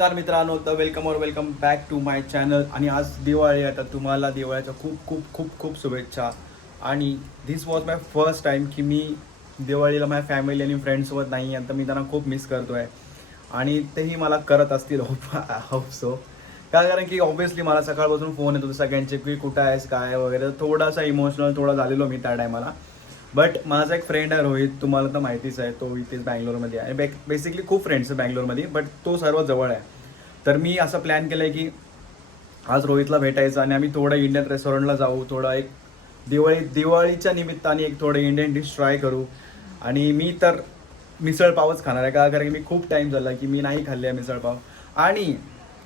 नमस्कार मित्रांनो, तर welcome back to my channel. आणि आज दिवाळी आहे, तर तुम्हाला दिवाळीच्या खूप खूप खूप खूप शुभेच्छा. आणि this was my first time की मी दिवाळीला माझ्या फॅमिली आणि फ्रेंड्ससोबत नाही आहे, तर मी त्यांना खूप मिस करतो आहे. आणि तेही मला करत असतील होप सो. का कारण की ऑब्व्हियसली मला सकाळपासून फोन येत होते सगळ्यांचे की कुठं आहेस काय वगैरे. तर थोडासा इमोशनल झालेलो मी त्या टायमाला. बट माझा एक फ्रेंड आहे रोहित, तुम्हाला तर माहितीच आहे, तो इथेच बँगलोरमध्ये आहे. बेसिकली खूप फ्रेंड्स आहे बँगलोरमध्ये, बट तो सर्व जवळ आहे. तर मी असं प्लॅन केलं आहे की आज रोहितला भेटायचं आणि आम्ही थोडं इंडियन रेस्टॉरंटला जाऊ, थोडं एक दिवाळीच्या निमित्ताने एक थोडं इंडियन डिश ट्राय करू. आणि मी तर मिसळ पावच खाणार आहे, का कारण की मी खूप टाईम झाला की मी नाही खाल्ली आहे मिसळ पाव. आणि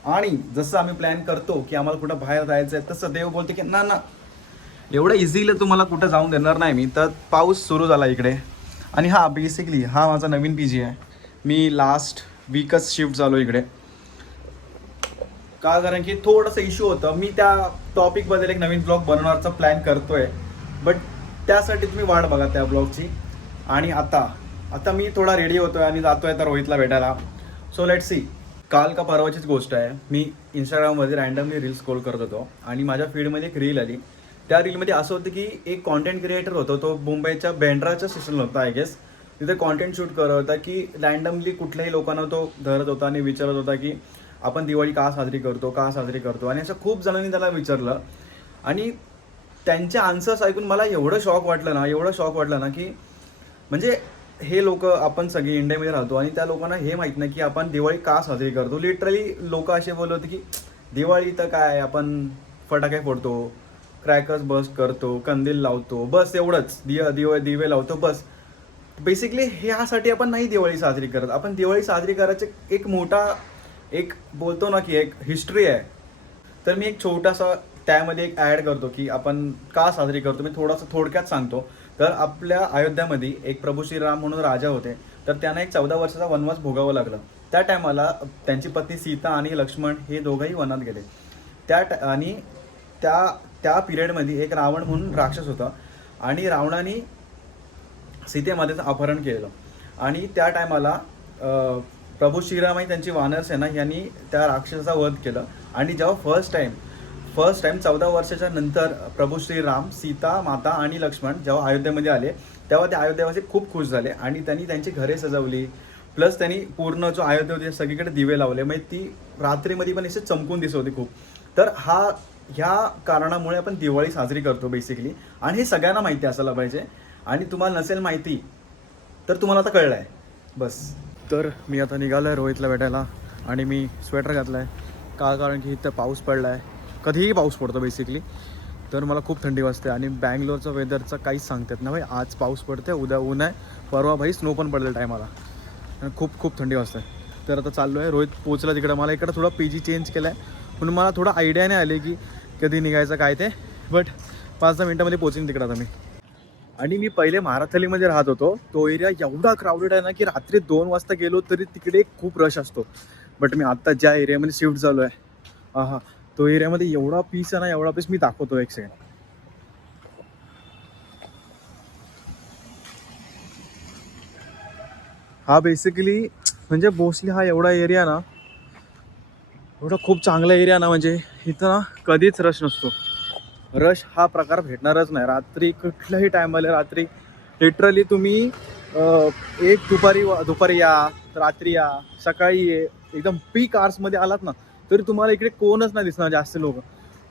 आणि जसं आम्ही प्लॅन करतो की आम्हाला कुठं बाहेर जायचं आहे, तसं देव बोलते की ना ना, एवढं इझिली तुम्हाला कुठं जाऊन देणार नाही मी. तर पाऊस सुरू झाला इकडे. आणि हा बेसिकली हा माझा नवीन पी जी आहे. मी लास्ट वीकच शिफ्ट झालो इकडे, का कारण की थोडंसं इश्यू होतं. मी त्या टॉपिकबद्दल एक नवीन ब्लॉग बनवण्याचा प्लॅन करतोय, बट त्यासाठी तुम्ही वाट बघा त्या ब्लॉगची. आणि आता आता मी थोडा रेडी होतोय आणि जातोय आता रोहितला भेटायला. So let's see. काल का परवाचीच गोष्ट आहे, मी इंस्टाग्राममध्ये रँडमली रील्स स्क्रोल करत होतो आणि माझ्या फीडमध्ये एक रील आली. त्या रीलमध्ये असं होतं की एक कॉन्टेंट क्रिएटर होतो, तो मुंबईच्या बँड्राच्या स्टेशनला होता आय गेस. तिथे कॉन्टेंट शूट करत होता की रँडमली कुठल्याही लोकांना तो धरत होता आणि विचारत होता की आपण दिवाळी का साजरी करतो, का साजरी करतो. आणि असं खूप जणांनी त्याला विचारलं. आणि त्यांचे आन्सर्स ऐकून मला एवढं शॉक वाटलं ना की म्हणजे हे लोक, आपण सगळे इंडियामध्ये राहतो आणि त्या लोकांना हे माहीत नाही की आपण दिवाळी का साजरी करतो. लिटरली लोक असे बोलत होते की दिवाळी तर काय, आपण फटाके फोडतो, क्रॅकर्स बस्ट करतो, कंदील लावतो, बस एवढंच, दिवे लावतो बस. बेसिकली ह्यासाठी आपण नाही दिवाळी साजरी करत. आपण दिवाळी साजरी करायचे एक मोठा, एक बोलतो ना की एक हिस्ट्री आहे. तर मी एक छोटासा त्यामध्ये एक ॲड करतो की आपण का साजरी करतो. मी थोडासा थोडक्यात सांगतो. तर आपल्या अयोध्यामध्ये एक प्रभू श्रीराम म्हणून राजा होते. तर त्यांना एक 14 वर्षाचा वनवास भोगावं लागलं. त्या टायमाला त्यांची पत्नी सीता आणि लक्ष्मण हे दोघंही वनात गेले. आणि त्या त्या पिरियडमध्ये एक रावण म्हणून राक्षस होता आणि रावणाने सीतेमातेचं अपहरण केलं. आणि त्या टायमाला प्रभू श्रीराम आणि त्यांची वानरसेना यांनी त्या राक्षसाचा वध केलं. आणि जेव्हा फर्स्ट टाइम 14 वर्षाच्या नंतर प्रभू श्रीराम, सीता माता आणि लक्ष्मण जेव्हा अयोध्येमध्ये आले, तेव्हा ते अयोध्यावासी खूप खुश झाले आणि त्यांनी त्यांची घरे सजवली. प्लस त्यांनी पूर्ण जो अयोध्या होती सगळीकडे दिवे लावले, म्हणजे ती रात्रीमध्ये पण असे चमकून दिसत होती खूप. तर ह्या कारणामुळे आपण दिवाळी साजरी करतो बेसिकली. आणि हे सगळ्यांना माहिती असायला पाहिजे. आणि तुम्हाला नसेल माहिती तर तुम्हाला आता कळलं आहे बस. तर मी आता निघालो आहे रोहितला भेटायला आणि मी स्वेटर घातला आहे, का कारण की इथं पाऊस पडला आहे. कधीही पाऊस पडतो बेसिकली. तर मला खूप थंडी वाजते आणि बँगलोरचं वेदरचं काहीच सांगतात ना भाई. आज पाऊस पडते, उद्या ऊन आहे, परवा भाई स्नो पण पडलेलं टायमाला. खूप खूप थंडी वाजते. तर आता चाललो आहे. रोहित पोचला तिकडं. मला इकडं थोडा पी जी चेंज केला आहे, म्हणून मला थोडा आयडिया नाही आली की कधी निघायचं काय ते. बट 5-10 मिनटामध्ये पोचीन तिकडं आता मी. आणि मी पहिले महाराथलीमध्ये राहत होतो. तो एरिया एवढा क्राऊडेड आहे ना की रात्री 2 वाजता गेलो तरी तिकडे खूप रश असतो. बट मी आत्ता ज्या एरियामध्ये शिफ्ट झालो आहे, हा तो एरियामध्ये एवढा पीस आहे ना, एवढा पीस. मी दाखवतो एक सेकंड. हा बेसिकली म्हणजे मोस्टली हा एवढा एरिया ना, एवढा खूप चांगला एरिया ना, म्हणजे इथं ना कधीच रश नसतो. रश हा प्रकार भेटणारच नाही रात्री कुठल्याही टायमाला. रात्री लिटरली तुम्ही एक दुपारी या, रात्री या, सकाळी ये, एकदम पीक आवर्समध्ये आलात ना, तरी तुम्हाला इकडे कोणच नाही दिसणार. जास्त लोक,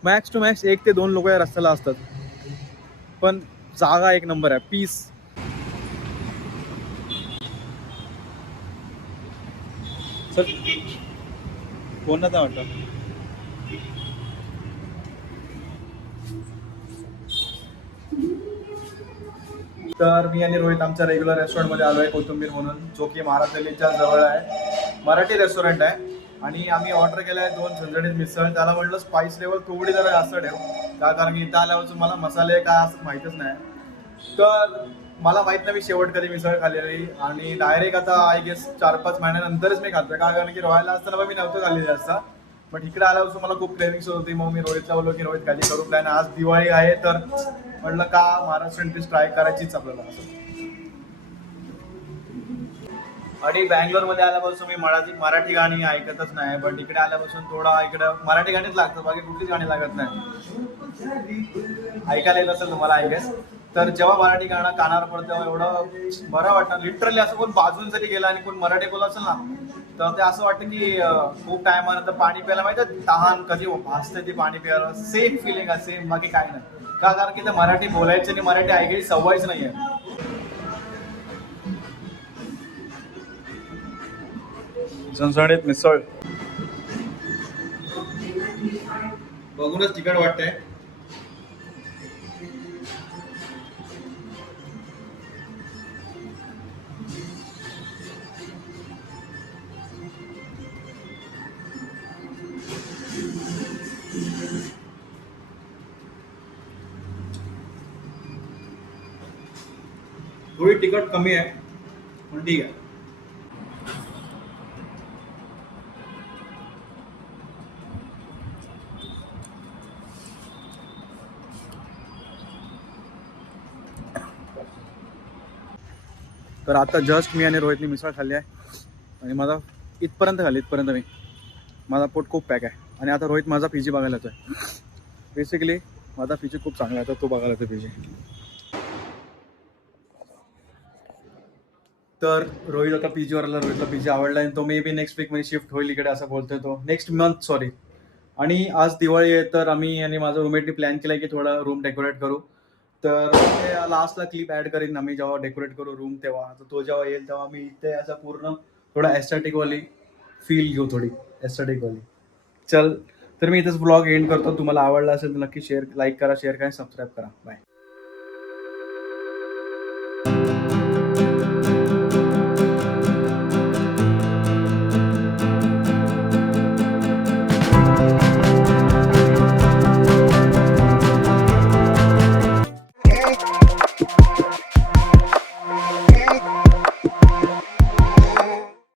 मॅक्स टू मॅक्स 1 ते 2 लोक या रस्त्याला असतात. पण जागा एक नंबर आहे, पीस. सर कोणाचा वाटतं. तर मी आणि रोहित आमच्या रेग्युलर रेस्टॉरंटमध्ये आलो आहे, कोथिंबीर म्हणून, जो की महाराष्ट्राच्या जवळ आहे. मराठी रेस्टॉरंट आहे. आणि आम्ही ऑर्डर केलं आहे 2 झणझणीत मिसळ. त्याला म्हटलं स्पाइस लेवल थोडी जरा जास्त ठेव, का कारण की इथं आल्यावर मला मसाले काय असं माहीतच नाही. तर मला माहीत नाही मी शेवट कधी मिसळ खाल्लेली. आणि डायरेक्ट आता आय गेस 4-5 महिन्यानंतरच मी खातोय, का कारण की रॉयला असताना मी नव्हतं खाल्लेली जास्त. बट इकडे आल्यापासून मला खूप क्रेविंग्स होती. मग मी रोहितला बोललो की रोहित कधी करू प्लॅन, आज दिवाळी आहे तर म्हटलं का महाराष्ट्रीयन डिश ट्राय करायचीच आपल्याला असं. आणि बँगलोरमध्ये आल्यापासून मी मराठी गाणी ऐकतच नाही, बट इकडे आल्यापासून थोडा इकडं मराठी गाणीच लागतं, बाकी कुठलीच गाणी लागत नाही. ऐकायला येत असेल तुम्हाला आय गेस. तर जेव्हा मराठी गाणं कानावर पडतं तेव्हा एवढं बरं वाटतं. लिटरली असं कोण बाजून जरी गेला आणि कोण मराठी बोलत असेल ना, तर ते असं वाटतं की खूप टायमानंतर पाणी प्यायला माहिती तहान कधी भासते ती पाणी प्यायला, सेम फिलिंग आहे, सेम, बाकी काय नाही. का? कारण की ते मराठी बोलायची आणि मराठी ऐकायची सवयच नाहीये. झणझणीत मिसळ बघूनच तिकट वाटतंय. थोडी तिखट कमी आहे पण ठीक आहे. तर आता जस्ट मी आणि रोहितनी मिसळ खाल्ली आहे आणि माझा इथपर्यंत मी माझा पोट खूप पॅक आहे. आणि आता रोहित माझा पी जी बघायला येतोय. बेसिकली माझा पी जी खूप चांगला आहे, तर तो बघायला येतो पी जी. तर रोहित आता पी जीवर आला, रोहितला पी जी आवडला आणि तो मे बी नेक्स्ट वीक मध्ये शिफ्ट होईल इकडे असं बोलतोय तो, नेक्स्ट मंथ सॉरी. आणि आज दिवाळी आहे, तर आम्ही आणि माझं रूममेटनी प्लॅन केला की थोडा रूम डेकोरेट करू. तर लास्टला क्लिप ऍड करीन आम्ही जेव्हा डेकोरेट करू रूम तेव्हा. तर तो जेव्हा येईल तेव्हा आम्ही इथे असं पूर्ण थोडा एस्थेटिक वाली फील घेऊ, थोडी एस्थेटिक वाली. चल, तर मी इथेच ब्लॉग एंड करतो. तुम्हाला आवडला असेल तर नक्की लाईक करा, शेअर करा, सबस्क्राईब करा. बाय.